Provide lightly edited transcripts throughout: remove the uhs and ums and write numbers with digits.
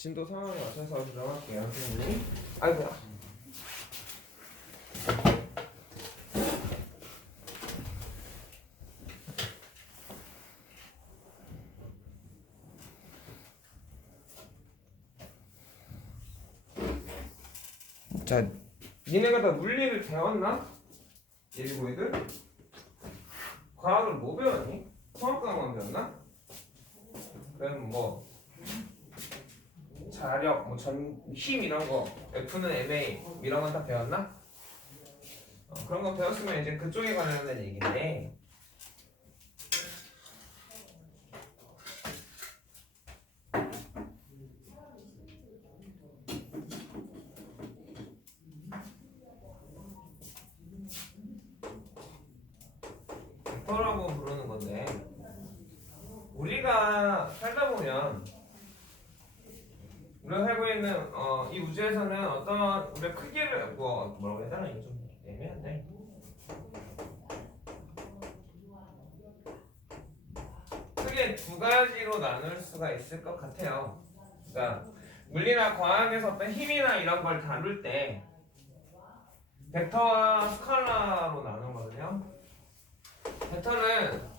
진도 상황에 맞춰서 조정할게요, 선생님이. 아이고야. 자, 니네가 다 물리를 배웠나? 예비고이들? 과학을 뭐 배웠니? 통합과학만 배웠나? 그럼 뭐 자력, 뭐 힘 이런 거, F는 MA 이런 건 다 배웠나? 그런 거 배웠으면 이제 그쪽에 관련된 얘기인데. 벡터라고 부르는 건데, 우리가 살다 보면 우리가 살고 있는 이 우주에서는 어떤 우리가 크기를 뭐라고 해야 되나? 이거 좀 애매한데, 크게 두 가지로 나눌 수가 있을 것 같아요. 그러니까 물리나 과학에서 어떤 힘이나 이런 걸 다룰 때 벡터와 스칼라로 나누거든요. 벡터는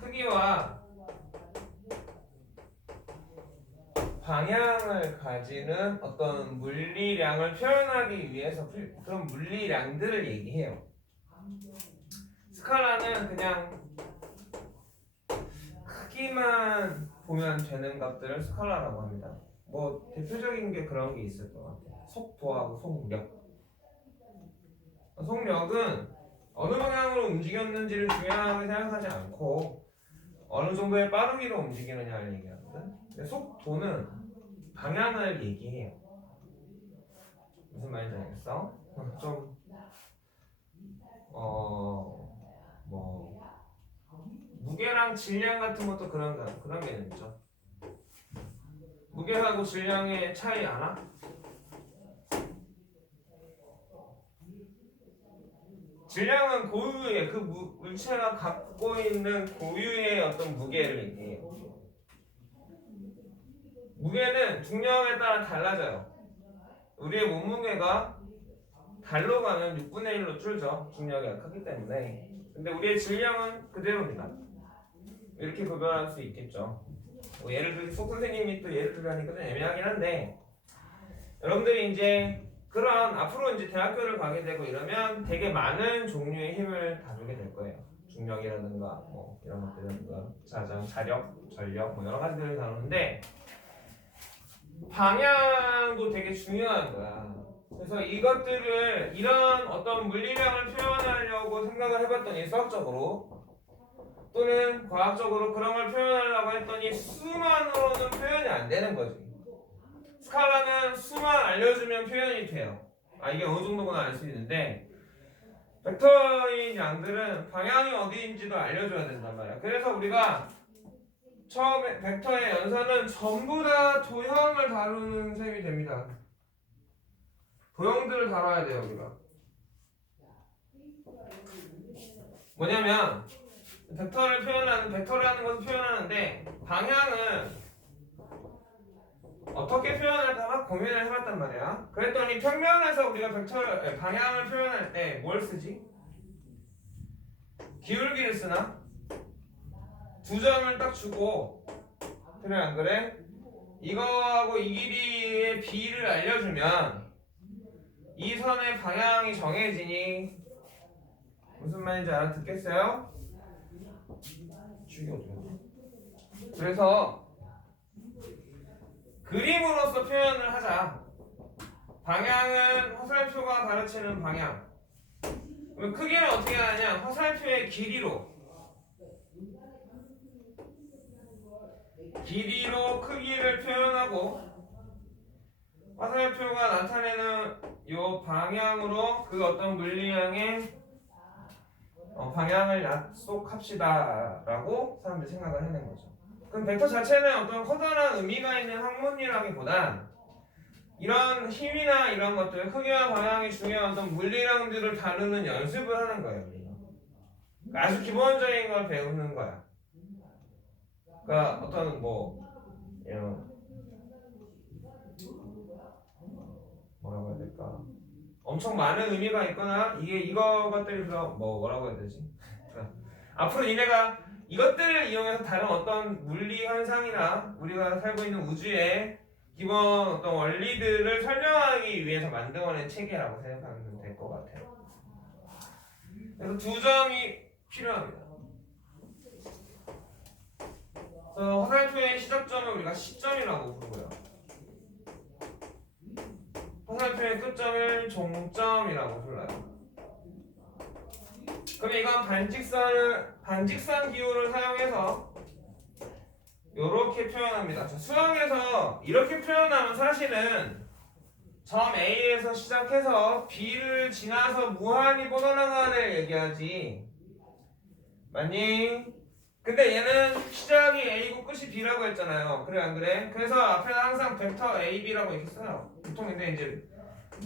크기와 방향을 가지는 어떤 물리량을 표현하기 위해서 그런 물리량들을 얘기해요. 스칼라는 그냥 크기만 보면 되는 것들을 스칼라라고 합니다. 뭐 대표적인 게 그런 게 있을 것 같아요. 속도하고 속력. 속력은 어느 방향으로 움직였는지를 중요하게 생각하지 않고 어느 정도의 빠르기로 움직이느냐를 얘기하거든. 근데 속도는 방향을 얘기해요. 무슨 말인지 알겠어? 좀 뭐 무게랑 질량 같은 것도 그런 개념이죠. 무게하고 질량의 차이 알아? 질량은 고유의 그 물체가 갖고 있는 고유의 어떤 무게를 얘기해요. 무게는 중력에 따라 달라져요. 우리의 몸무게가 달로 가면 6분의 1로 줄죠. 중력이 크기 때문에. 근데 우리의 질량은 그대로입니다. 이렇게 구별할 수 있겠죠. 뭐 예를 들어 속 선생님이 또 예를 들자니까 좀 애매하긴 한데, 여러분들이 이제 그런 앞으로 이제 대학교를 가게 되고 이러면 되게 많은 종류의 힘을 다루게 될 거예요. 중력이라든가 뭐 이런 것들이라든가 자력, 전력 뭐 여러 가지들을 다루는데 방향도 되게 중요한 거야. 그래서 이것들을 이런 어떤 물리량을 표현하려고 생각을 해봤더니 수학적으로 또는 과학적으로 그런 걸 표현하려고 했더니 수만으로는 표현이 안 되는 거지. 스칼라는 수만 알려주면 표현이 돼요. 이게 어느 정도구나 알 수 있는데 벡터인 양들은 방향이 어디인지도 알려줘야 된단 말이야. 그래서 우리가 처음에 벡터의 연산은 전부 다 도형을 다루는 셈이 됩니다. 도형들을 다뤄야 돼요, 우리가. 뭐냐면 벡터라는 것을 표현하는데 방향은 어떻게 표현할까 막 고민을 해봤단 말이야. 그랬더니 평면에서 우리가 방향을 표현할 때 뭘 쓰지? 기울기를 쓰나? 두 점을 딱 주고, 그래 안 그래? 이거하고 이 길이의 비를 알려주면 이 선의 방향이 정해지니 무슨 말인지 알아듣겠어요? 그래서 그림으로서 표현을 하자. 방향은 화살표가 가르치는 방향. 그럼 크기는 어떻게 하냐? 화살표의 길이로 크기를 표현하고 화살표가 나타내는 이 방향으로 그 어떤 물리량의 방향을 약속합시다라고 사람들이 생각을 해낸 거죠. 그럼 벡터 자체는 어떤 커다란 의미가 있는 학문이라기보단 이런 힘이나 이런 것들, 크기와 방향이 중요한 어떤 물리량들을 다루는 연습을 하는 거예요. 우리가. 아주 기본적인 걸 배우는 거야. 그러니까 어떤 뭐 뭐라고 해야 될까? 엄청 많은 의미가 있거나 이거 것들이 뭐라고 해야 되지? 앞으로 니네가 이것들을 이용해서 다른 어떤 물리 현상이나 우리가 살고 있는 우주의 기본 어떤 원리들을 설명하기 위해서 만들어낸 체계라고 생각하면 될 것 같아요. 그래서 두 점이 필요합니다. 그래서 화살표의 시작점을 우리가 시점이라고 부르고요. 화살표의 끝점을 종점이라고 불러요. 그럼 이건 반직선 기호를 사용해서 이렇게 표현합니다. 자, 수학에서 이렇게 표현하면 사실은 점 A에서 시작해서 B를 지나서 무한히 뻗어나가는 얘기하지. 맞니? 근데 얘는 시작이 A고 끝이 B라고 했잖아요. 그래 안 그래? 그래서 앞에는 항상 벡터 AB라고 이렇게 써요. 보통 근데 이제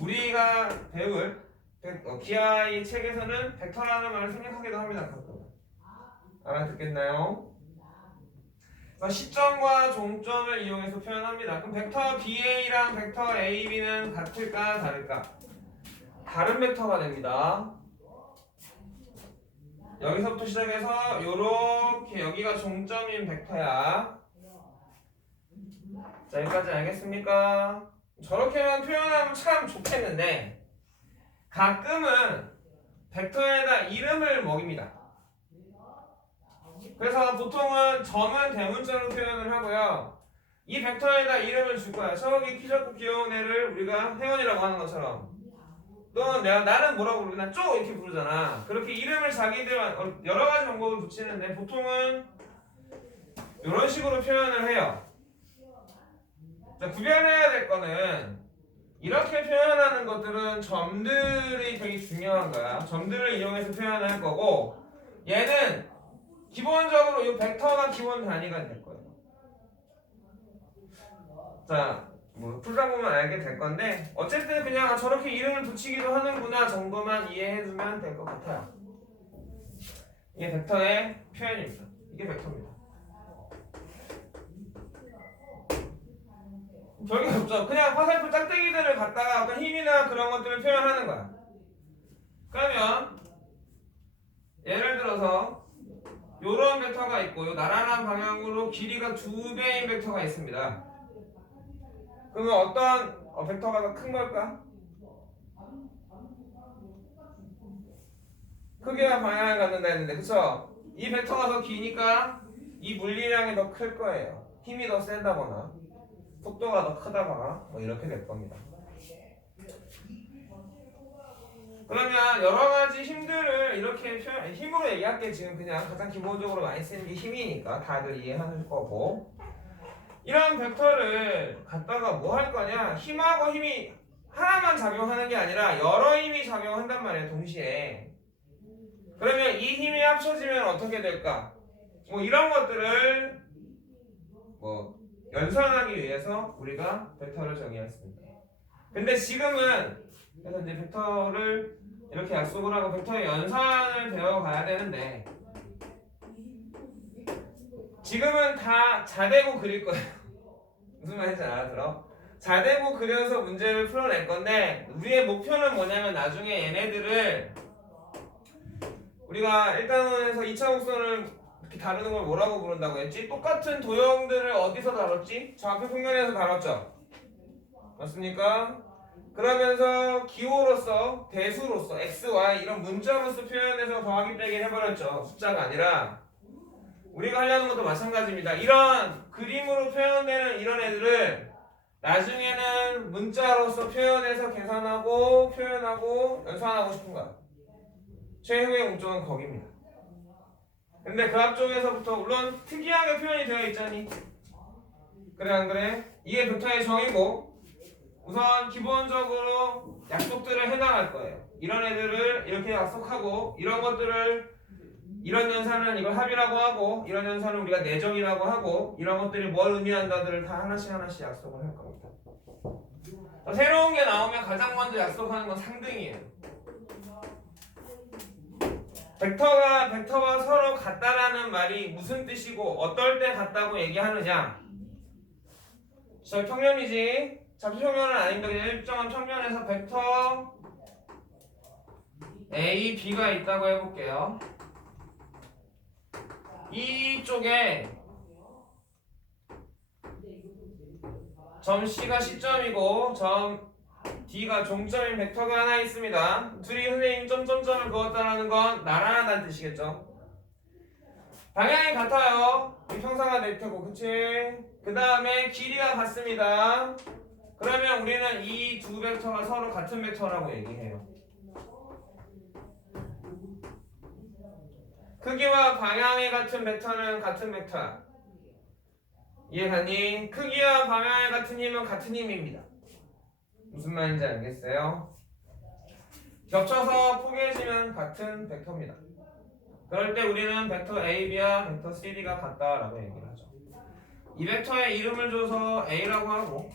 우리가 배울 기하의 책에서는 벡터라는 말을 생략하기도 합니다. 가끔. 알아듣겠나요? 시점과 종점을 이용해서 표현합니다. 그럼 벡터 BA랑 벡터 AB는 같을까 다를까? 다른 벡터가 됩니다. 여기서부터 시작해서 요렇게 여기가 종점인 벡터야. 자, 여기까지 알겠습니까? 저렇게만 표현하면 참 좋겠는데 가끔은 벡터에다 이름을 먹입니다. 그래서 보통은 점은 대문자로 표현을 하고요. 이 벡터에다 이름을 줄 거야. 저기 키 작고 귀여운 애를 우리가 혜원이라고 하는 것처럼. 또 나는 뭐라고 부르나? 쪼 이렇게 부르잖아. 그렇게 이름을 자기들 여러 가지 방법을 붙이는데 보통은 이런 식으로 표현을 해요. 자, 구별해야 될 거는 이렇게 표현하는 것들은 점들이 되게 중요한 거야. 점들을 이용해서 표현할 거고 얘는 기본적으로 이 벡터가 기본 단위가 될 거예요. 자, 뭐 풀다 보면 알게 될 건데 어쨌든 그냥 저렇게 이름을 붙이기도 하는구나 정도만 이해해두면 될 것 같아요. 이게 벡터의 표현입니다. 이게 벡터입니다. 별게 없죠. 그냥 화살표 짝대기들을 갖다가 어떤 힘이나 그런 것들을 표현하는 거야. 그러면 예를 들어서 요런 벡터가 있고 요 나란한 방향으로 길이가 2배인 벡터가 있습니다. 그러면 어떤 벡터가 더 큰 걸까? 크기와 방향을 갖는다 했는데 그쵸? 이 벡터가 더 기니까 이 물리량이 더 클 거예요. 힘이 더 세다거나 속도가 더 크다거나 뭐 이렇게 될 겁니다. 그러면 여러 가지 힘들을 이렇게 힘으로 얘기할게. 지금 그냥 가장 기본적으로 많이 쓰는 게 힘이니까 다들 이해하실 거고 이런 벡터를 갖다가 뭐 할 거냐? 힘하고 힘이 하나만 작용하는 게 아니라 여러 힘이 작용한단 말이에요. 동시에. 그러면 이 힘이 합쳐지면 어떻게 될까? 뭐 이런 것들을 뭐 연산하기 위해서 우리가 벡터를 정의했습니다. 근데 지금은 그래서 이제 벡터를 이렇게 약속을 하고 벡터의 연산을 배워가야 되는데 지금은 다 자대고 그릴 거예요. 무슨 말인지 알아들어? 자대고 그려서 문제를 풀어낼 건데 우리의 목표는 뭐냐면 나중에 얘네들을 우리가 1단원에서 2차 곡선을 이렇게 다루는 걸 뭐라고 부른다고 했지? 똑같은 도형들을 어디서 다뤘지? 좌표 평면에서 다뤘죠? 맞습니까? 그러면서 기호로서 대수로서 x, y 이런 문자로서 표현해서 더하기 빼기 해버렸죠. 숫자가 아니라 우리가 하려는 것도 마찬가지입니다. 이런 그림으로 표현되는 이런 애들을 나중에는 문자로서 표현해서 계산하고 표현하고 연산하고 싶은 거야. 최후의 목적은 거기입니다. 근데 그 앞쪽에서부터 물론 특이하게 표현이 되어 있잖니. 그래 안 그래? 이게 벡터의 정의고 우선 기본적으로 약속들을 해나갈 거예요. 이런 애들을 이렇게 약속하고 이런 것들을 이런 연산은 이걸 합이라고 하고 이런 연산은 우리가 내정이라고 하고 이런 것들이 뭘 의미한다들을 다 하나씩 약속을 할 겁니다. 새로운 게 나오면 가장 먼저 약속하는 건 상등이에요. 벡터와 서로 같다라는 말이 무슨 뜻이고 어떨 때 같다고 얘기하느냐? 저 평면이지. 잡지평면은 아닌데 그냥 일정한 평면에서 벡터 A, B가 있다고 해볼게요. 이쪽에 점 C가 시점이고 점 D가 종점인 벡터가 하나 있습니다. 둘이 선생님 점점점을 그었다라는 건 나란하다는 뜻이겠죠. 방향이 같아요. 이평사가 될 테고, 그치? 그 다음에 길이가 같습니다. 그러면 우리는 이 두 벡터가 서로 같은 벡터라고 얘기해요. 크기와 방향이 같은 벡터는 같은 벡터야. 이해가니? 크기와 방향이 같은 힘은 같은 힘입니다. 무슨 말인지 알겠어요? 겹쳐서 포개지면 같은 벡터입니다. 그럴 때 우리는 벡터 AB와 벡터 CD가 같다라고 얘기를 하죠. 이 벡터의 이름을 줘서 A라고 하고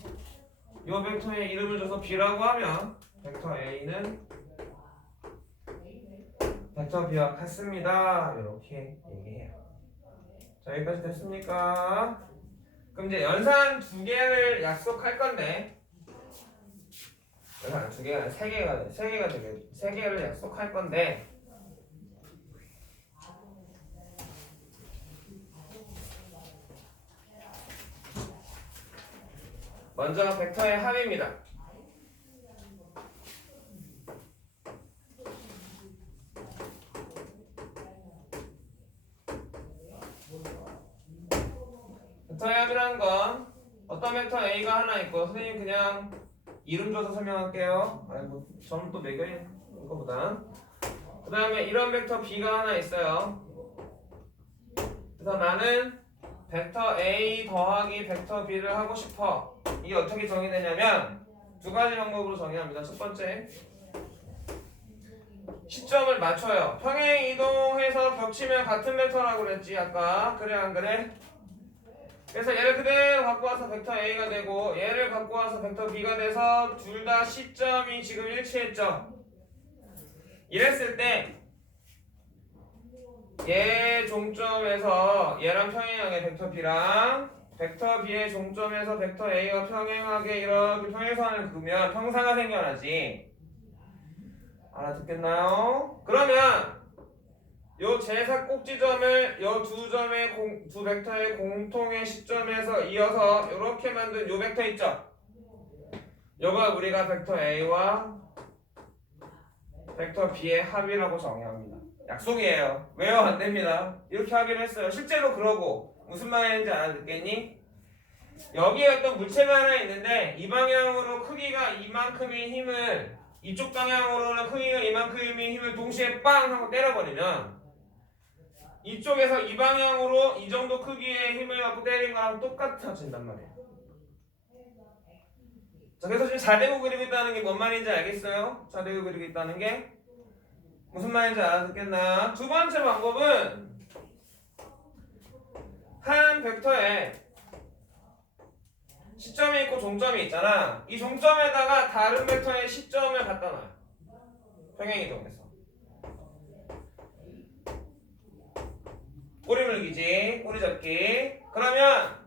이 벡터의 이름을 줘서 B라고 하면 벡터 A는 벡터 B와 같습니다. 이렇게 얘기해요. 자, 여기까지 됐습니까? 그럼 이제 연산 두 개를 약속할 건데 연산 두 개가 세 개를 약속할 건데 먼저 벡터의 합입니다. 벡터의 합이라는 건 어떤 벡터 A가 하나 있고 선생님 그냥 이름 줘서 설명할게요. 아이고 저는 또 매겨있는 것보단 그 다음에 이런 벡터 B가 하나 있어요. 그래서 나는 벡터 A 더하기 벡터 B를 하고 싶어. 이게 어떻게 정의되냐면 두 가지 방법으로 정의합니다. 첫 번째, 시점을 맞춰요. 평행 이동해서 겹치면 같은 벡터라고 그랬지 아까. 그래 안 그래? 그래서 얘를 그대로 갖고 와서 벡터 A가 되고 얘를 갖고 와서 벡터 B가 돼서 둘 다 시점이 지금 일치했죠. 이랬을 때 얘 종점에서 얘랑 평행하게 벡터 B랑 벡터 B의 종점에서 벡터 A가 평행하게 이렇게 평행선을 그으면 평사가 생겨나지. 알아듣겠나요? 그러면 요 제사 꼭지점을 요 두 점의 두 벡터의 공통의 시점에서 이어서 이렇게 만든 요 벡터 있죠? 요거 우리가 벡터 A와 벡터 B의 합이라고 정의합니다. 약속이에요. 왜요? 안 됩니다. 이렇게 하기로 했어요. 실제로 그러고 무슨 말인지 알아듣겠니? 여기에 어떤 물체가 하나 있는데 이 방향으로 크기가 이만큼의 힘을 이쪽 방향으로는 크기가 이만큼의 힘을 동시에 빵 하고 때려버리면 이쪽에서 이 방향으로 이 정도 크기의 힘을 갖고 때린 거랑 똑같아진단 말이에요. 자, 그래서 지금 4대구 그리고 있다는 게 뭔 말인지 알겠어요? 4대구 그리고 있다는 게 무슨 말인지 알아듣겠나? 두 번째 방법은 한 벡터에 시점이 있고 종점이 있잖아. 이 종점에다가 다른 벡터의 시점을 갖다 놔요. 평행이동해서. 꼬리 물기지, 꼬리 잡기. 그러면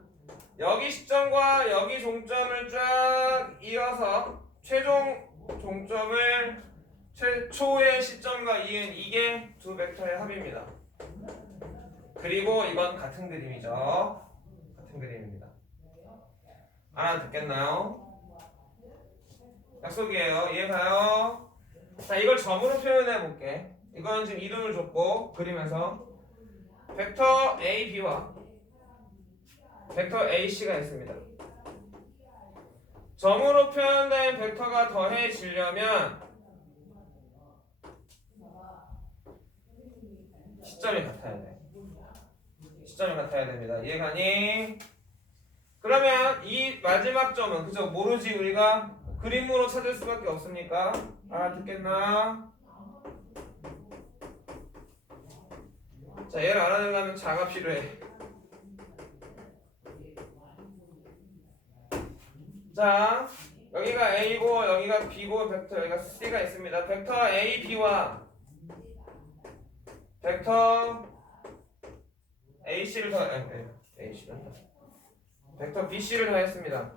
여기 시점과 여기 종점을 쫙 이어서 최종 종점을 최초의 시점과 이은 이게 두 벡터의 합입니다. 그리고 이건 같은 그림이죠. 같은 그림입니다. 알아듣겠나요? 약속이에요. 이해가요? 자, 이걸 점으로 표현해 볼게. 이건 지금 이름을 줬고 그림에서 벡터 AB와 벡터 AC가 있습니다. 점으로 표현된 벡터가 더해지려면 시점이 같아야 돼. 시점이 같아야 됩니다. 이해가니? 그러면 이 마지막 점은 그죠? 모르지 우리가 그림으로 찾을 수밖에 없습니까? 알아듣겠나? 자, 얘를 알아내려면 자가 필요해. 자, 여기가 A고 여기가 B고 벡터 여기가 C가 있습니다. 벡터 A, B와 벡터 AC를 더 AC를 벡터 BC를 더했습니다.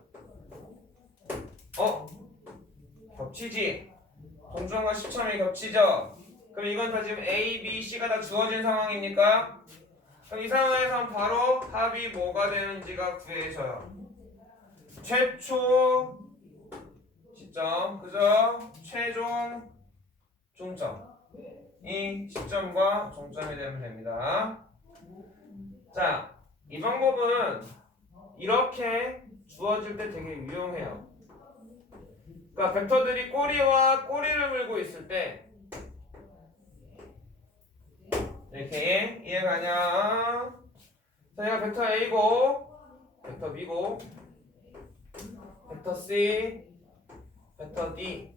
겹치지. 동점과 시점이 겹치죠. 그럼 이건 다 지금 A, B, C가 다 주어진 상황입니까? 그럼 이 상황에선 바로 합이 뭐가 되는지가 구해져요. 최초 시점, 그죠? 최종 종점이 시점과 종점이 되면 됩니다. 자, 이 방법은 이렇게 주어질 때 되게 유용해요. 그러니까 벡터들이 꼬리와 꼬리를 물고 있을 때 이렇게 이해가냐? 저희가 벡터 A고 벡터 B고 벡터 C 벡터 D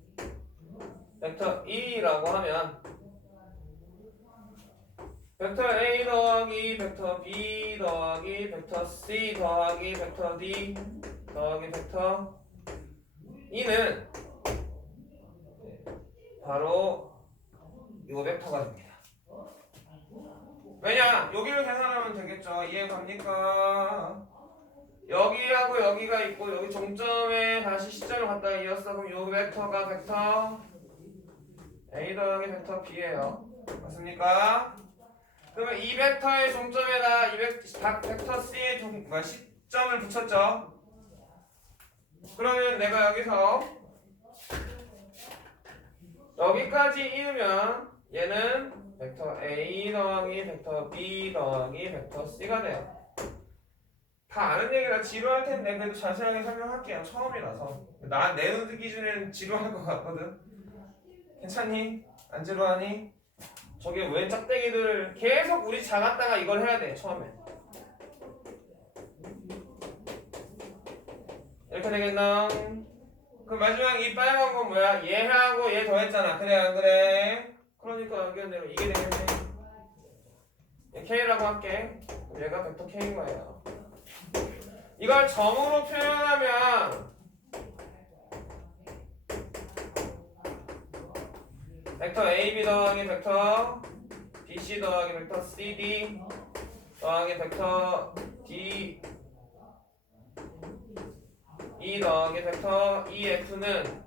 벡터 E라고 하면 벡터 A 더하기 벡터 B 더하기 벡터 C 더하기 벡터 D 더하기 벡터 E는 바로 이거 벡터가 됩니다. 왜냐? 여기를 계산하면 되겠죠. 이해갑니까? 여기하고 여기가 있고 여기 종점에 다시 시점을 갖다 이었어. 그럼 요 벡터가 벡터 A 더하기 벡터 B예요. 맞습니까? 그러면 이 벡터의 종점에다 이 벡터 C의 시점을 붙였죠. 그러면 내가 여기서 여기까지 이으면 얘는 벡터 A 더하기 벡터 B 더하기 벡터 C가 돼요. 다 아는 얘기라 지루할 텐데 그래도 자세하게 설명할게요. 처음이라서. 내 눈 기준에는 지루할 것 같거든. 괜찮니? 안 지루하니? 저게 왜 짝대기들 계속 우리 작았다가 이걸 해야 돼 처음에. 이렇게 되겠나? 그 마지막 이 빨간 건 뭐야? 얘하고 얘 더했잖아. 그래 안 그래? 그러니까 여기는 이게 되겠네. K라고 할게. 얘가 벡터 K인 거예요. 이걸 점으로 표현하면 벡터 AB 더하기 벡터 BC 더하기 벡터 CD 더하기 벡터 D E 더하기 벡터 EF는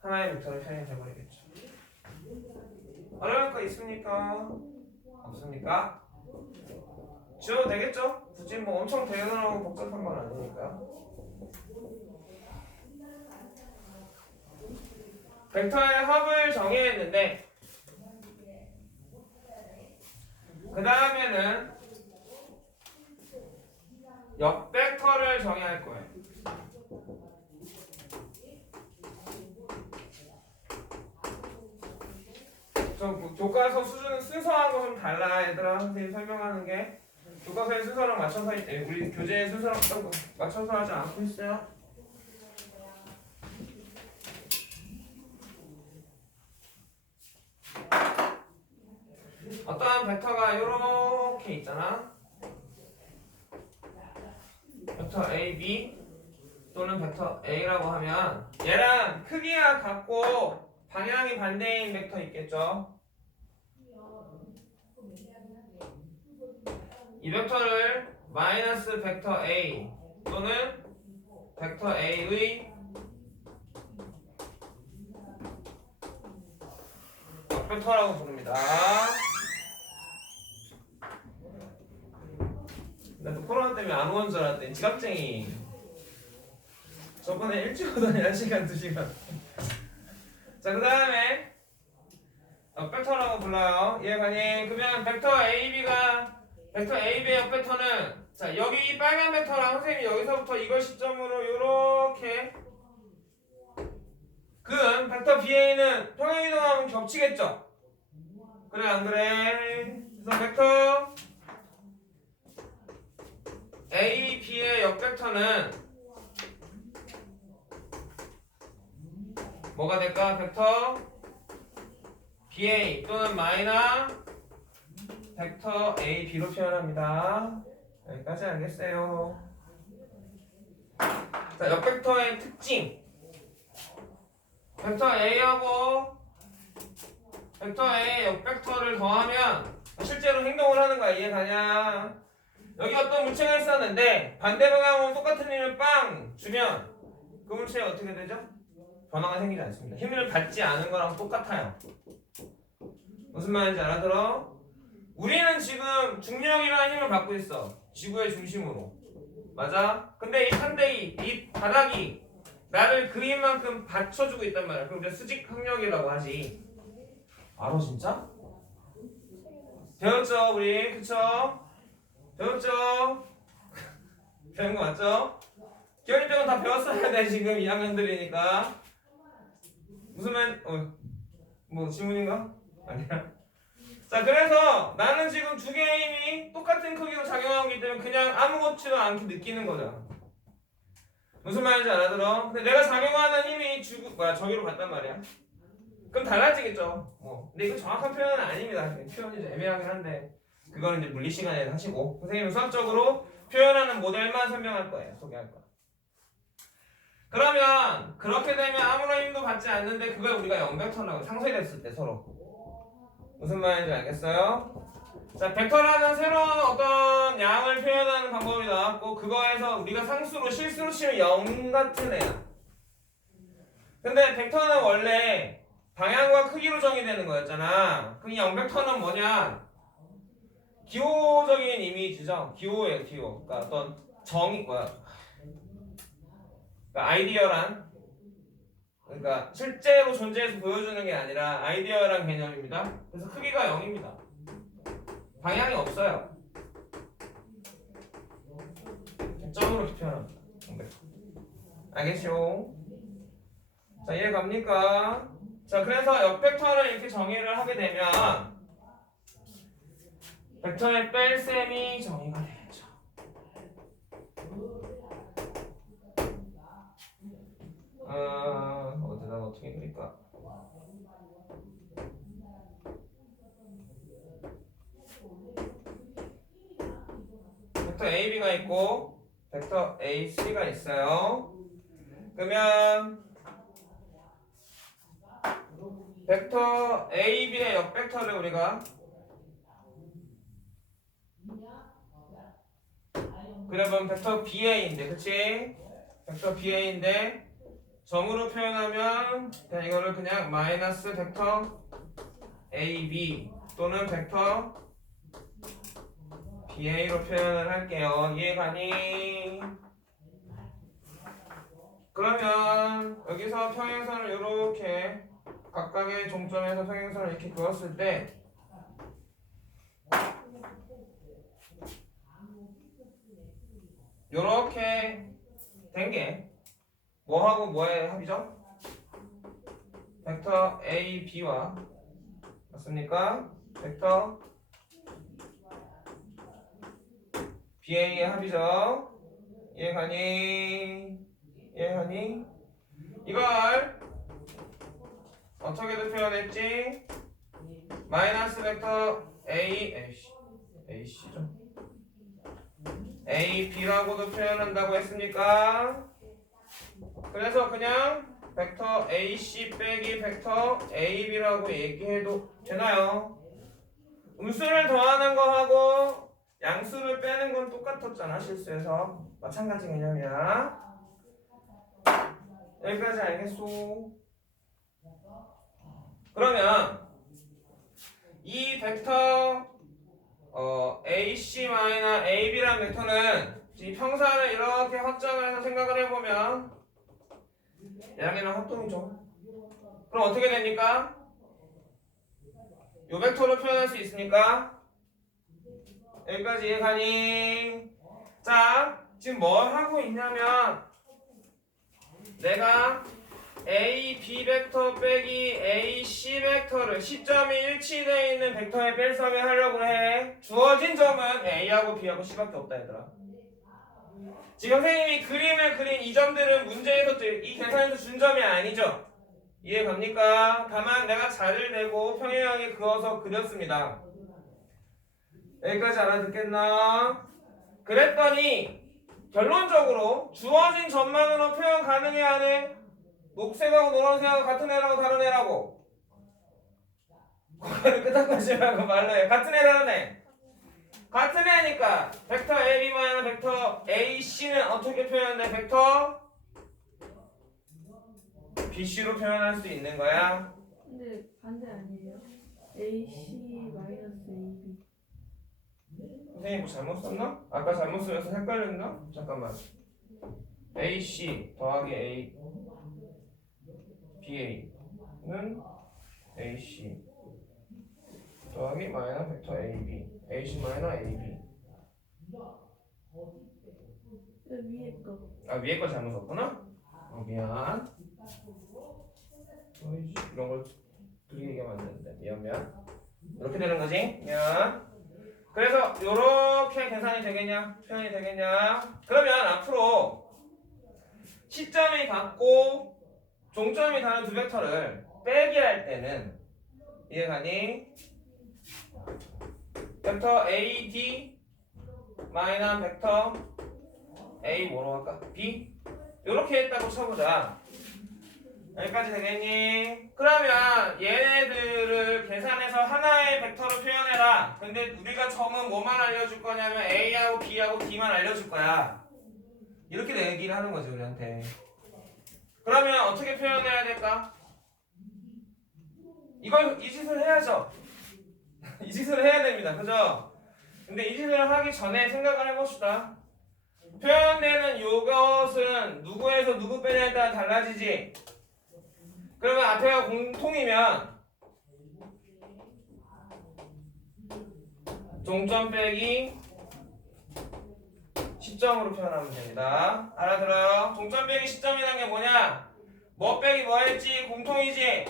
하나의 벡터로 표현이 되어버리겠죠. 어려울 거 있습니까? 없습니까? 지워도 되겠죠? 굳이 뭐 엄청 대단하고 복잡한 건 아니니까. 벡터의 합을 정의했는데 그 다음에는 역벡터를 정의할 거예요. 좀 교과서 수준 순서하고 좀 달라 얘들아. 선생님 설명하는 게 교과서의 순서랑 맞춰서 우리 교재의 순서랑 맞춰서 하지 않고 있어요. 어떠한 벡터가 이렇게 있잖아. 벡터 A, B 또는 벡터 A라고 하면 얘랑 크기가 같고 방향이 반대인 벡터 있겠죠. 이 벡터를 마이너스 벡터 A 또는 벡터 A의 역벡터라고 부릅니다. 나도 코로나 때문에 안 오는 줄 알았더니 지갑쟁이. 저번에 일찍 오더니 1시간 2시간. 자, 그 다음에 역벡터라고 불러요. 이해가니? 그러면 벡터 AB가 벡터 AB의 역벡터는 자, 여기 이 빨간 벡터랑 선생님이 여기서부터 이걸 시점으로 요렇게 그은 벡터 BA는 평행이동하면 겹치겠죠? 그래 안 그래? 그래서 벡터 A, B의 역벡터는 뭐가 될까? 벡터 BA 또는 마이너 벡터 A, B로 표현합니다. 여기까지 알겠어요? 자, 역벡터의 특징. 벡터 A하고 벡터 A의 역벡터를 더하면 실제로 행동을 하는 거야. 이해가냐? 여기 어떤 물체가 있었는데 반대 방향으로 똑같은 힘을 빵 주면 그 물체가 어떻게 되죠? 변화가 생기지 않습니다. 힘을 받지 않은 거랑 똑같아요. 무슨 말인지 알아들어? 우리는 지금 중력이라는 힘을 받고 있어. 지구의 중심으로. 맞아? 근데 이 판대기, 이 바닥이 나를 그 힘만큼 받쳐주고 있단 말이야. 그럼 우리가 수직 항력이라고 하지. 알아 진짜? 배웠죠 우리? 그쵸? 배웠죠? 배운 거 맞죠? 기현이 빼고 다 배웠어야 돼 지금 2학년들이니까. 무슨 말? 뭐 질문인가? 아니야. 자 그래서 나는 지금 두 개의 힘이 똑같은 크기로 작용하고 있기 때문에 그냥 아무것지도 않게 느끼는 거잖아. 무슨 말인지 알아들어? 근데 내가 작용하는 힘이 저기로 갔단 말이야. 그럼 달라지겠죠. 근데 이거 정확한 표현은 아닙니다. 표현이 좀 애매하긴 한데 그거는 이제 물리 시간에 하시고 선생님은 수학적으로 표현하는 모델만 설명할 거예요. 소개할 거야. 그러면 그렇게 되면 아무런 힘도 받지 않는데 그걸 우리가 영벡터라고 상쇄됐을 때 서로 무슨 말인지 알겠어요? 자, 벡터라는 새로운 어떤 양을 표현하는 방법이 나왔고 그거에서 우리가 상수로 실수로 치면 0 같은 애야. 근데 벡터는 원래 방향과 크기로 정의되는 거였잖아. 그럼 이 0벡터는 뭐냐? 기호적인 이미지죠. 기호예요, 기호. 그러니까 어떤 정의 그러니까 아이디어란 그러니까 실제로 존재해서 보여주는 게 아니라 아이디어란 개념입니다. 그래서 크기가 0입니다. 방향이 없어요. 점으로 표현합니다. 알겠죠? 자, 이해 갑니까? 자, 그래서 역벡터를 이렇게 정의를 하게 되면 벡터의 뺄셈이 정의가 되겠죠. 어디다 어떻게 그릴까? 벡터 AB가 있고 벡터 AC가 있어요. 그러면 벡터 AB의 역벡터를 우리가 그러면 벡터 BA인데 그치? 벡터 BA인데 점으로 표현하면 그냥 이거를 그냥 마이너스 벡터 AB 또는 벡터 BA로 표현을 할게요. 이해가니? 그러면 여기서 평행선을 이렇게 각각의 종점에서 평행선을 이렇게 그었을 때 이렇게 된 게 뭐하고 뭐의 합이죠? 벡터 A, B와 맞습니까? 벡터 BA의 합이죠. 이해가니? 이해가니? 이걸 어떻게도 표현했지? 마이너스 벡터 AC죠. AB라고도 표현한다고 했습니까? 그래서 그냥 벡터 AC 빼기 벡터 AB라고 얘기해도 되나요? 음수를 더하는 거하고 양수를 빼는 건 똑같았잖아 실수에서. 마찬가지 개념이야. 여기까지 알겠소? 그러면 이 벡터 AC-AB라는 벡터는 이 평사를 이렇게 확장을 해서 생각을 해보면 얘랑이랑 합동이죠. 그럼 어떻게 됩니까? 요 벡터로 표현할 수 있습니까? 여기까지 이해가니? 자, 지금 뭘 하고 있냐면 내가 A, B 벡터 빼기 A, C 벡터를 시점이 일치되어 있는 벡터의 뺄셈을 하려고 해. 주어진 점은 A하고 B하고 C밖에 없다 얘들아. 지금 선생님이 그림을 그린 이 점들은 문제에서 이 계산에서 준 점이 아니죠. 이해 갑니까? 다만 내가 자를 대고 평행하게 그어서 그렸습니다. 여기까지 알아듣겠나? 그랬더니 결론적으로 주어진 점만으로 표현 가능해 안 해? 녹색하고 노란색하고 같은 애라고 다른 애라고? 그거를 끄덕거리지 말고 말로 해. 같은 애라는 애. 같은 애니까 벡터 AB 마이너스 벡터 AC는 어떻게 표현돼? 벡터 BC로 표현할 수 있는 거야. 근데 반대 아니에요? AC 마이너스 AB. 선생님 뭐 잘못 썼나? 아까 잘못 쓰면서 헷갈렸나? 잠깐만. AC 더하기 A BA는 AC 더하기 마이너스 벡터 AB AC 마이너스 AB. 위에 거. 아 위에 거 잘못 썼구나? 미안. 이런 걸 둘이 얘기하면 안 되는데 미안. 이렇게 되는 거지? 미안. 그래서 이렇게 계산이 되겠냐? 표현이 되겠냐? 그러면 앞으로 시점이 같고 종점이 다른 두 벡터를 빼기 할 때는 이해가니? 벡터 AD 마이너스 벡터 A 뭐로 할까? B? 이렇게 했다고 쳐보자. 여기까지 되겠니? 그러면 얘네들을 계산해서 하나의 벡터로 표현해라. 근데 우리가 처음은 뭐만 알려줄 거냐면 A하고 B하고 D만 알려줄 거야. 이렇게 얘기를 하는 거지 우리한테. 그러면 어떻게 표현해야 될까? 이 짓을 해야죠. 이 짓을 해야 됩니다. 그죠? 근데 이 짓을 하기 전에 생각을 해봅시다. 표현되는 요것은 누구에서 누구 빼냐에 따라 달라지지. 그러면 앞에가 공통이면 종점 빼기 시점으로 표현하면 됩니다. 알아들어요? 종점 빼기 시점이라는 게 뭐냐? 뭐 빼기 뭐 했지? 공통이지?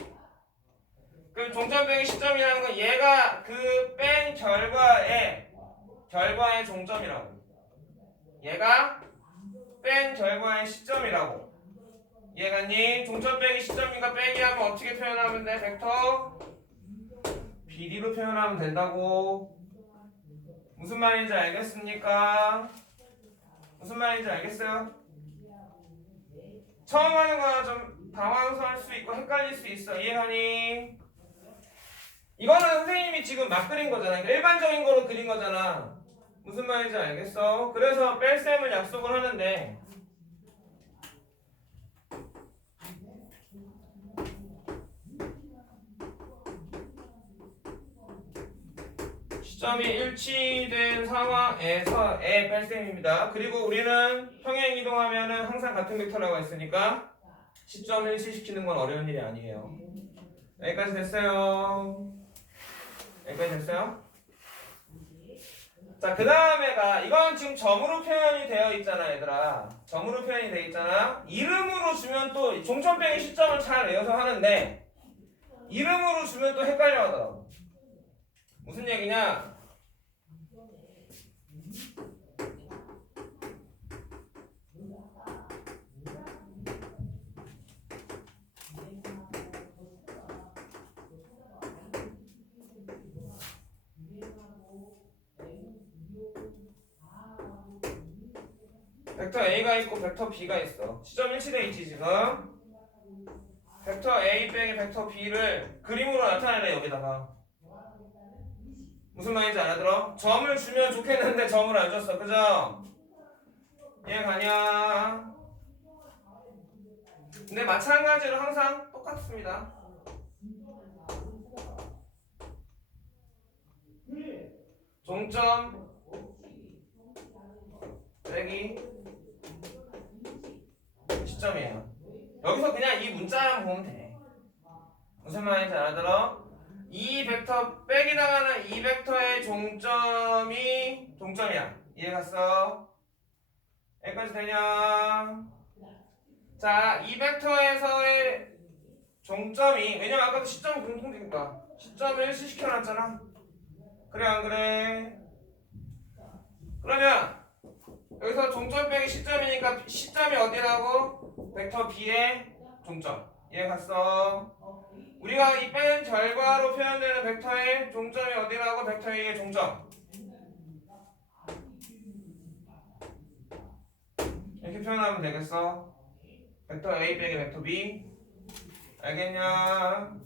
그럼 종점 빼기 시점이라는 건 얘가 그 뺀 결과의 종점이라고. 얘가 뺀 결과의 시점이라고. 이해갔니? 종점 빼기 시점이니까 빼기 하면 어떻게 표현하면 돼? 벡터 BD로 표현하면 된다고. 무슨 말인지 알겠습니까? 무슨 말인지 알겠어요? 처음 하는 거는 좀 당황스러울 수 있고 헷갈릴 수 있어. 이해하니? 이거는 선생님이 지금 막 그린 거잖아. 그러니까 일반적인 거로 그린 거잖아. 무슨 말인지 알겠어? 그래서 뺄셈을 약속을 하는데 시점이 일치된 상황에서의 뺄셈입니다. 그리고 우리는 평행 이동하면은 항상 같은 벡터라고 했으니까 시점을 일치시키는 건 어려운 일이 아니에요. 여기까지 됐어요. 여기까지 됐어요? 자, 그 다음에가 이건 지금 점으로 표현이 되어 있잖아, 얘들아. 점으로 표현이 되어 있잖아. 이름으로 주면 또 종점 빼기 시점을 잘 외워서 하는데 이름으로 주면 또 헷갈려 하더라고. 무슨 얘기냐? 벡터 A가 있고 벡터 B가 있어. 시점 일치돼 있지 지금. 벡터 A 빼기 벡터 B를 그림으로 나타내래 여기다가. 무슨 말인지 알아들어? 점을 주면 좋겠는데 점을 안 줬어. 그죠? 이해가냐? 근데 마찬가지로 항상 똑같습니다. 종점 빼기 시점이에요. 여기서 그냥 이 문자만 보면 돼. 무슨 말인지 알아들어? 이 벡터 빼기 당하는 이 벡터의 종점이 종점이야. 이해갔어? 여기까지 되냐? 자, 이 벡터에서의 종점이 왜냐면 아까도 시점이 공통되니까 시점을 일치시켜놨잖아. 그래 안 그래? 그러면 여기서 종점 빼기 시점이니까 시점이 어디라고? 벡터 B의 종점. 이해갔어? 우리가 이 뺀 결과로 표현되는 벡터의 종점이 어디라고? 벡터 A의 종점. 이렇게 표현하면 되겠어? 벡터 A 빼기 벡터 B. 알겠냐?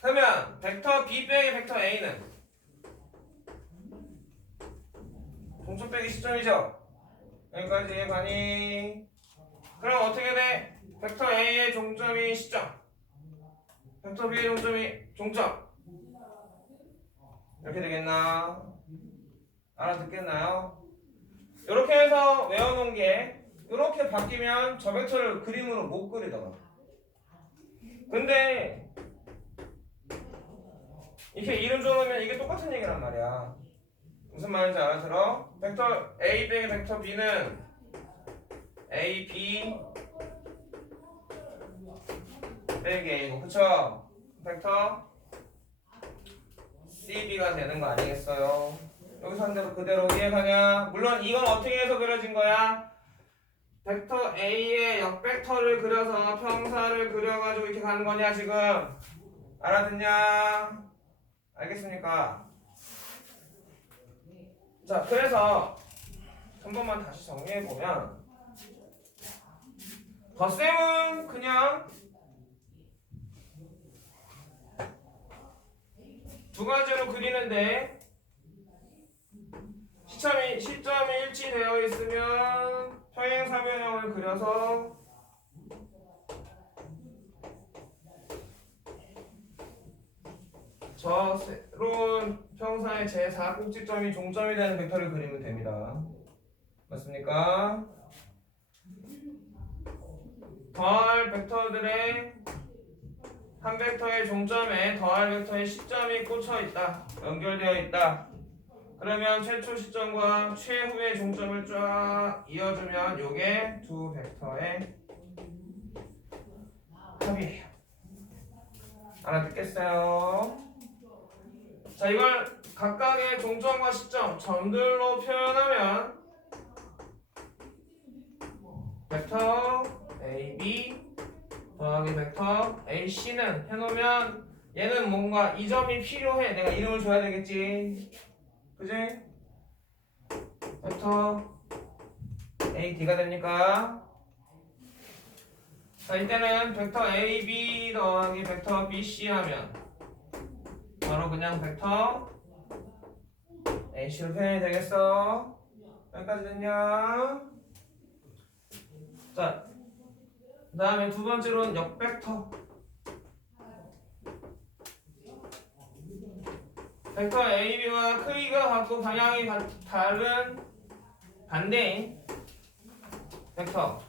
그러면 벡터 B 빼기 벡터 A는 종점 빼기 시점이죠. 여기까지 이해가니? 그럼 어떻게 돼? 벡터 A의 종점이 시점, 벡터 B의 종점이 종점. 이렇게 되겠나? 알아듣겠나요? 이렇게 해서 외워놓은 게 이렇게 바뀌면 저 벡터를 그림으로 못 그리더라. 근데 이렇게 이름 줘놓으면 이게 똑같은 얘기란 말이야. 무슨 말인지 알아들어? 벡터 A 빼기 벡터 B는 A, B 빼기 A고, 그쵸? 벡터 C, B가 되는 거 아니겠어요? 여기서 한 대로 그대로 이해가냐? 물론 이건 어떻게 해서 그려진 거야? 벡터 A의 역벡터를 그려서 평사를 그려가지고 이렇게 가는 거냐 지금? 알아듣냐? 알겠습니까? 자, 그래서 한 번만 다시 정리해보면 덧셈은 그냥 두 가지로 그리는데 시점이 일치되어 있으면 평행사변형을 그려서 저 새로운 평사의 제4 꼭지점이 종점이 되는 벡터를 그리면 됩니다. 맞습니까? 더할 벡터들의 한 벡터의 종점에 더할 벡터의 시점이 꽂혀 있다, 연결되어 있다. 그러면 최초 시점과 최후의 종점을 쫙 이어주면 요게 두 벡터의 합이에요. 알아듣겠어요? 자, 이걸 각각의 종점과 시점, 점들로 표현하면 벡터 AB 더하기 벡터 AC는 해놓으면 얘는 뭔가 이 점이 필요해. 내가 이름을 줘야 되겠지. 그지? 벡터 AD가 됩니까? 자, 이때는 벡터 AB 더하기 벡터 BC 하면 바로 그냥 벡터 AC로 표현이 되겠어. 여기까지 됐냐? 자, 그 다음에 두 번째로는 역벡터. 벡터 AB와 크기가 같고 방향이 다른 반대인 벡터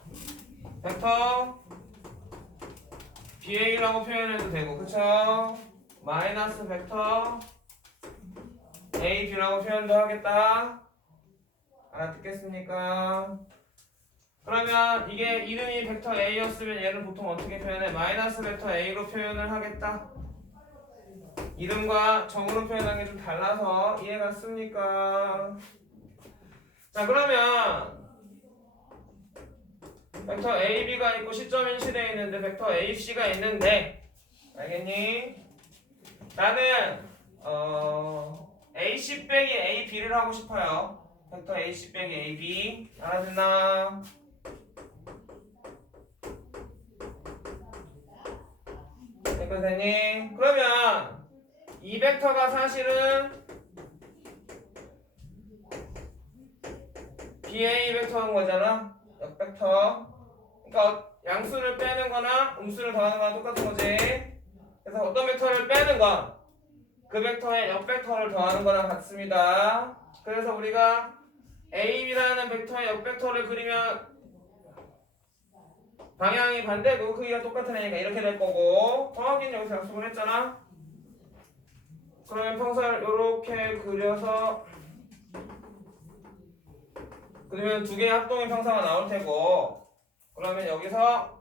BA라고 표현해도 되고, 그쵸? 마이너스 벡터 AB라고 표현도 하겠다. 알아듣겠습니까? 그러면 이게 이름이 벡터 A였으면 얘를 보통 어떻게 표현해? 마이너스 벡터 A로 표현을 하겠다. 이름과 정으로 표현하는 게 좀 달라서 이해갔습니까? 자, 그러면 벡터 AB가 있고 시점 일치되어 있는데 벡터 AC가 있는데, 알겠니? 나는 AC 빼기 AB를 하고 싶어요. 벡터 AC 빼기 AB. 알아듣나? 됐거든요. 그러면 이 벡터가 사실은 BA 벡터인 거잖아. 역벡터. 그러니까 양수를 빼는 거나 음수를 더하는 거랑 똑같은 거지. 그래서 어떤 벡터를 빼는 건 그 벡터의 역벡터를 더하는 거랑 같습니다. 그래서 우리가 AB라는 벡터의 역벡터를 그리면 방향이 반대고 크기가 똑같은 애니까 이렇게 될 거고, 정확히는 여기서 약속을 했잖아. 그러면 평사를 이렇게 그려서 그러면 두 개의 합동의 평사가 나올 테고, 그러면 여기서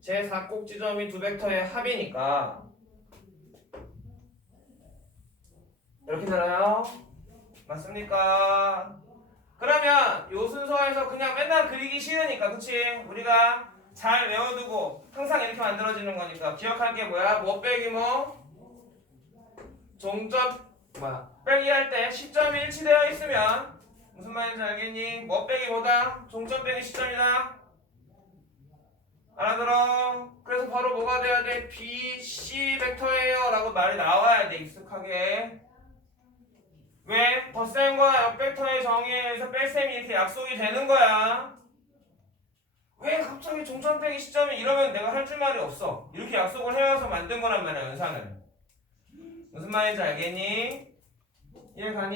제4꼭 지점이 두 벡터의 합이니까 이렇게 되나요? 맞습니까? 그러면 요 순서에서 그냥 맨날 그리기 싫으니까, 그치? 우리가 잘 외워두고 항상 이렇게 만들어지는 거니까 기억할 게 뭐야? 뭐 빼기 뭐? 종점 빼기 할 때 시점이 일치되어 있으면 무슨 말인지 알겠니? 뭐 빼기 뭐다? 종점 빼기 시점이다. 알아들어? 그래서 바로 뭐가 돼야 돼? BC 벡터예요 라고 말이 나와야 돼, 익숙하게. 왜? 덧셈과 역벡터의 정의에 의해서 뺄셈이 이렇게 약속이 되는 거야. 왜 갑자기 종점 빼기 시점이 이러면 내가 할 줄 말이 없어. 이렇게 약속을 해와서 만든 거란 말이야, 연산을. 무슨 말인지 알겠니? 이해 가니?